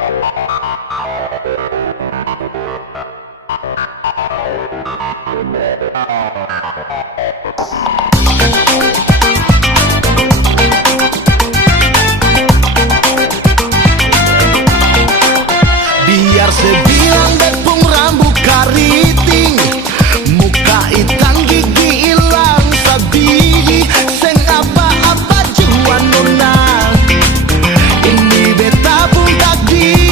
Biar sebilang bepung rambut kariting, muka hitam gigi ilang sabi, seng apa-apa juan nona. Ini beta pun takdir.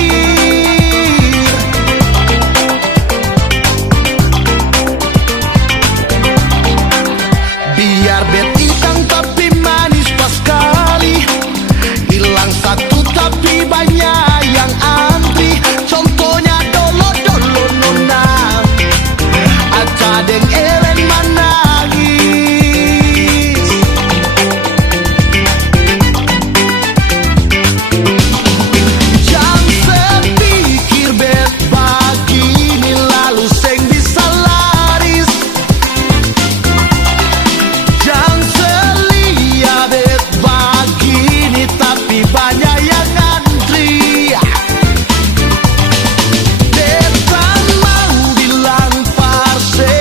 Biar bet hitam tapi manis pas kali, hilang satu tapi banyak yang antri. Contohnya dolo-dolo nona, ada yang eren menangis. Jangan sepikir bet begini lalu seng bisa laris. Jangan selia bet begini tapi banyak yang antri. Beta mau bilang parse,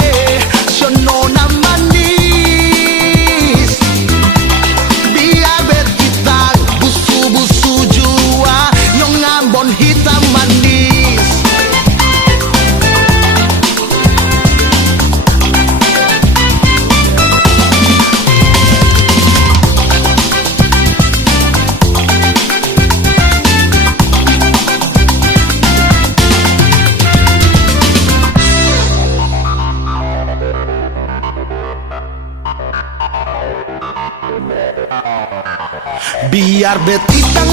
sonona manis. Biar bet kita busu-busu jua, nyong ngambon hitam manis. Biar bet hitam